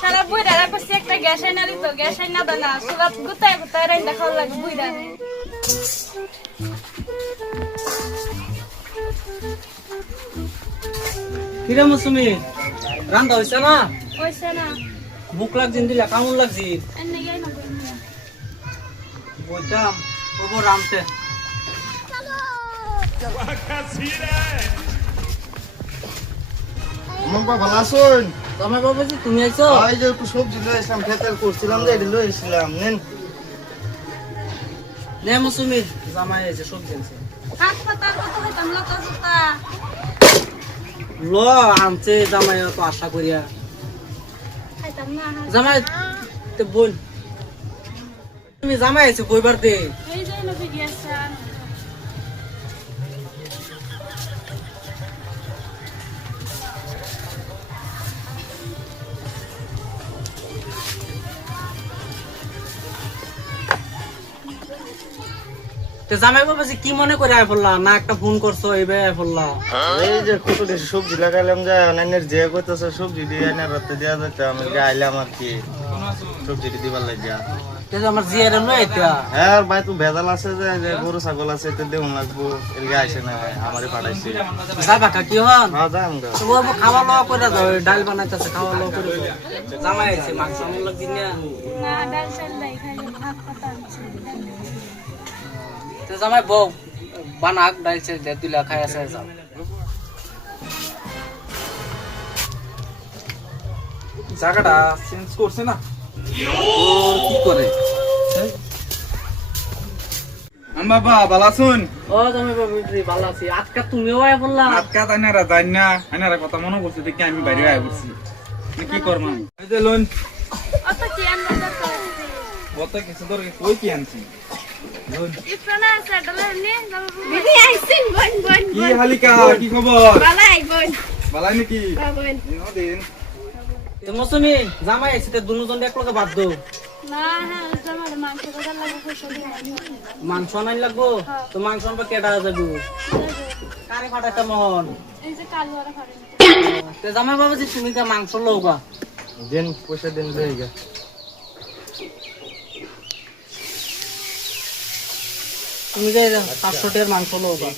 সারা বুইরা রাখছি একটা গ্যাস আইনা দিত গ্যাস আইনা দানা সুলাপ গুতায় গুতায় রাইন্দা খাওয়া লাগে বুইরা কিরে মৌসুমি রান্না হইছে না হইছে না ভুক লাগছিন দিলা কেমন লাগছি এনে গাই না বলতাম ওগো রামতে মম্পা ভালো আছেন? তোমার বাবাজি তুমি আইছো এই যে একটু সবজি লয়ে আসলাম, ফেতেল করছিলাম যে এটা লয়ে আসলাম। নেন। নে মৌসুমি জামাই এসে সবজি আনছে হাত পাতার কত হইতাম লতা সুতা ল আনছে জামাই তো আশা করিয়া খাইতাম না জামাই তে বোন তুমি জামাই আইছো কইবার দে এই যে নবী গেছে তে জামাই বাবাজি কি মনে করে আয় পড়লাম না একটা ফোন করছো এইবে আয় পড়লাম এই যে কত বেশি সবজি লাগাইলাম যে অনলাইনের যে কইতাছে সবজি দিয়ে এনে রাতে দেয়া যাইতে আমি আইলাম আর কি সবজি দিবার লাগিয়া। তে আমার জিয়ারে লই আইতা হ্যাঁ ভাই তো ভেজাল আছে যে গরু ছাগল আছে তো দেউন লাগবো এদিকে আইসে না আমারে পাঠাইছে। যাবা কা কি হন হ্যাঁ যাম গা। তো ও খাওয়া লওয়া করে দাও ডাল বানাইতাছে খাওয়া লওয়া করে দাও জামাই আইছে মাংস আমল লাগদিন না না ডাল চাল নাই খালি হাত পাতা আছে তো জামাই বউ বানাক ডাল সে দে দিলা খাই আছে যাও জায়গাটা চেঞ্জ করছে না ওর কি করে বাবা ভালো শুন ও জামাই বাবু রে ভালো আছি আজকে তুমিও আয় বললা আজকা তাইনারা যাই না আইনারা কথা মনে করছে দেখি আমি বাইরে আয় বলছি কি করবো এই যে লোন অত কি আনবা দরকার আছে কত কিছু তোর কই কি আনছি লোন ইফরানা আছে ডাল নে বিনি আইছেন বন বন কি হালিকা কি খবর বালাই বন ভালাই নাকি বন দিন তো মৌসুমি জামাই আইছে তে দুজন এক লগে বাদ দাও না হ্যাঁ তোমার মাংস কথা লাগে পয়সা দিই মাংস আনাই লাগবো তো মাংস আনবা কেডা যাবো কারে ফাটাইতা মোহন এই যে কালো আর ফাড়ে তে জামাই বাবাজি তুমি কা মাংস লওগা দেন পয়সা দেন লয়ে গা। তুমি যে 500 টাকার মাংস লওগা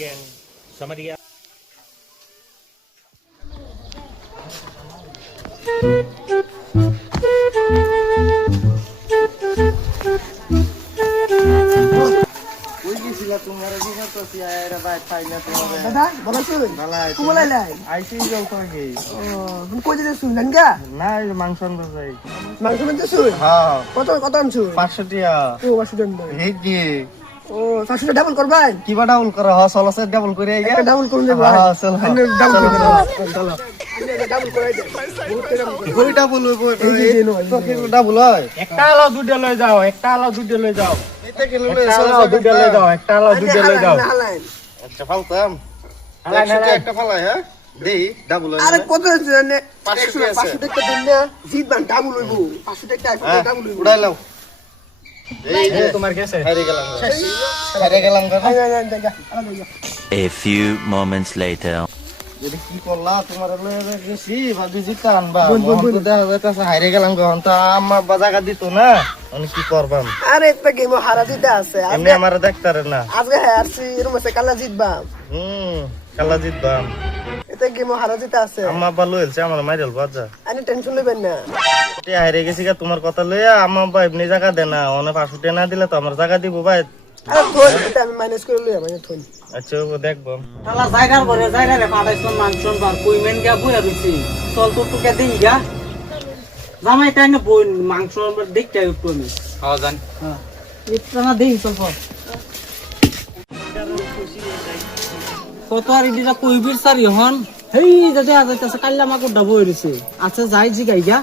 কই গেছিলা তোমার দিকে তো সিয়ারা ভাই তাই না তোমার দাদা ভালো আছো ভালো আছে কো বলাইলাই আইসি যাও কই ও তুমি কই যেতে শুনলেন গা না এই মাংস আনতে যাই। মাংস কিনতে শুন হ্যাঁ কত কত আনছো 500 টাকা ও 500 টাকা এই কি ও 500 টাকা ডাবল করবেন কিবা ডাবল করা হ চলছে ডাবল করে আইগা একটা ডাবল করুন দেব হ্যাঁ চল আইনে ডাবল করে চলো। চলো ডাবল করাই দে বহুত টাকা কই ডাবল হইব এই যে এই তো কি ডাবল হয় একটা আলাও দুইটা লই যাও একটা আলাও দুইটা লই যাও এটা কি লই একটা আলাও দুইটা লই যাও একটা আলাও দুইটা লই যাও হালাইন একটা ফালতাম হালাই, 100 টাকা হালাই। একটা ফালাই হ্যাঁ দেই ডাবল হয় আরে না? কত জানে 500 টাকা আছে। 500 টাকা দিন না জিতবান ডাবল হইব 500 টাকা হ্যাঁ ডাবল হইব উড়াইলাম এই যে তোমার কাছে হারিয়ে গেলাম হারিয়ে গেলাম আই জায়গা আলাদা জায়গা A few moments later. যদি কি করলা তোমার লয়ে গেছি ভাবি জিতা আনবা বল, বল, মন বল। তো দেখা যাইতাছে হারিয়ে গেলাম গহন তো আম্মা বাজাকা দিত না আমি কি করবাম আরে একটা গেম হারা দিতে আছে এমনি আমার দেখতারে না আজকে হারছি এরকম আছে কালা জিতবা কালা জিতবাম এটা গেম হারা দিতে আছে আম্মা আব্বা লইলছে আমার মাইরেল বাজা আরে টেনশন লইবেন না এটি হারিয়ে গেছি গা তোমার কথা লইয়া আম্মা আব্বা এমনি জায়গা দে না অনেক 500 টাকা না দিলে তো আমার জায়গা দিব ভাই আরে ধর এটা আমি মাইনাস করে লইয়া মানে থই আচ্ছা ও দেখবো শালা জায়গার পরে জায়গারে ফাটাইছন মাংস বার কই মেন গা বুইরা দিছি চল তো টুকে দেই গা জামাই তাই না বই মাংস দেখতে একটু আমি হ্যাঁ জান হ্যাঁ এটা না দেই চল পর কত আর দিটা কইবির সারি হন হেই যদি আজাইতাছে কাল্লা মাকু ডাবো হইছে আচ্ছা যাই জি গাইগা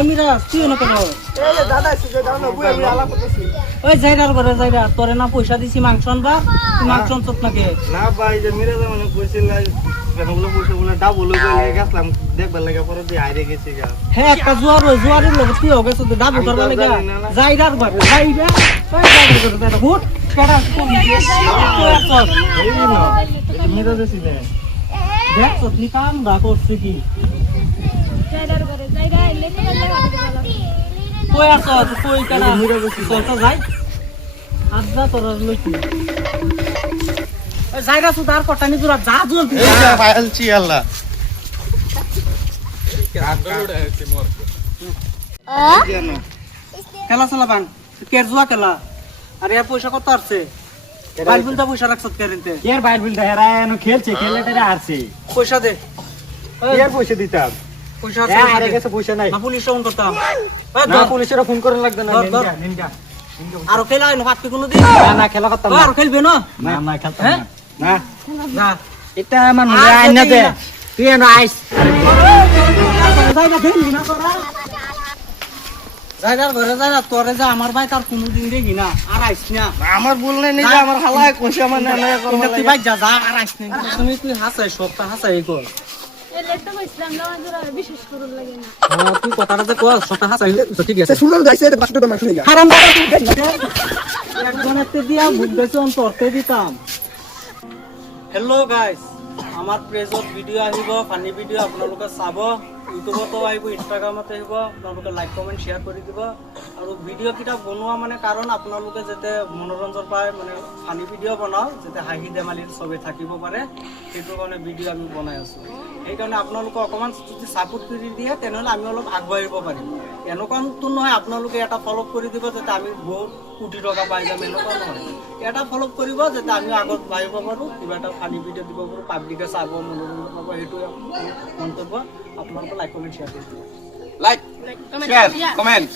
আমিরা তুই না কেন এই দাদা সুজে দাও না বুয়া বুয়া আলাপ করতেছি ওই জায়গার ঘরে জায়গা তোরে না পয়সা দিছি মাংস আনবা তুই মাংস আনছত নাকি না ভাই যে মিরে মানে কইছিল কেন বলে পয়সা বলে ডাবল হয়ে গেছিলাম দেখবার লাগে পরে দিয়ে হারিয়ে গেছি গা হ্যাঁ একটা জোয়ারের লোক কি হবে তো ডাবু করবা লাগা যাইরার ঘরে যাইরা ওই ডাবু করে যাইরা হুট কেডা কোন এই না মেরা দিছিলে দেখ তো তুই কাম দা করছিস কি যাইরার ঘরে যাইরা লেখা লাগা কই আছো কই কেডা চলতে যাই আজ্জা তোর লইছি ওই যাইরা সুদার কটানি জোরা যা জলদি এই যা ফাইলছি আল্লাহ খেলা চালাবান কের জুয়া খেলা আর এর পয়সা কত আসছে বাইল বিলটা পয়সা রাখছত কেরিনতে এর বাইর বিল হেরা এনো খেলছে খেলেটারে হারছে পয়সা দে এর পয়সা দিতাম পয়সা এ হারে গেছে পয়সা নাই না পুলিশ ফোন করতাম না পুলিশের ফোন করে লাগবে না ধর, ধর। নিনগা আর খেলা হয় না ভাত কোনো দিন না না খেলা করতাম আর খেলবে না না না খেলতাম হ্যাঁ? না না এটা আমার মনে আর আইন না যদি দে না- তুই এনো আইস যাই না খেলবি না তোরা যাই না ঘরে যাই না তোরে যা আমার ভাই তার কোনোদিন দেখি না আর আইস না আমার ভুল নাই নিজে আমার হালায় কইছে আমার না না কিন্তু তুই ভাই যা যা আর আইস না কিন্তু তুই হাসাই সবটা হাসাই কর এলে তো কইছিলাম না জোরা বিশেষ করুন লাগে না তুই কথাটা যে কর সবটা হাসাই ঠিক আছে শুনলাম যাইছে এটা বাসটা তো মাংস নিগা হারাম দাদা তুই দেখ একজনেতে দিয়া বুঝতেছ অন্তরতে দিতাম হেল্ল' গাইজ আমার পেজত ভিডিঅ' আহিব ফানি ভিডিঅ' আপোনালোকে চাব ইউটিউবতো আহিব ইনষ্টাগ্ৰামতো আহিব আপোনালোকে লাইক কমেণ্ট শ্বেয়াৰ কৰি দিব আৰু ভিডিঅ'কেইটা বনোৱা মানে কাৰণ আপোনালোকে যাতে মনোৰঞ্জন পায় মানে ফানি ভিডিঅ' বনাওঁ যাতে হাঁহি ধেমালিত চবেই থাকিব পাৰে সেইটো কাৰণে ভিডিঅ' আমি বনাই আছোঁ সেইকাৰণে আপোনালোকে অকণমান যদি ছাপোৰ্ট কৰি দিয়ে তেনেহ'লে আমি অলপ আগবাঢ়িব পাৰিম এনেকুৱাটো নহয় আপোনালোকে এটা ফ'ল' কৰি দিব যাতে আমি বহুত কোটি টকা পাই যাম এনেকুৱা নহয় এটা ফ'ল' কৰিব যাতে আমি আগত বাঢ়িব পাৰোঁ কিবা এটা ফানি ভিডিঅ' দিব পাৰোঁ পাব্লিকে চাব মনোৰঞ্জন পাব সেইটোৱে মন্তব্য আপোনালোকে লাইক কমেণ্ট শ্বেয়াৰ কৰি দিব লাইক শেয়ার কমেন্ট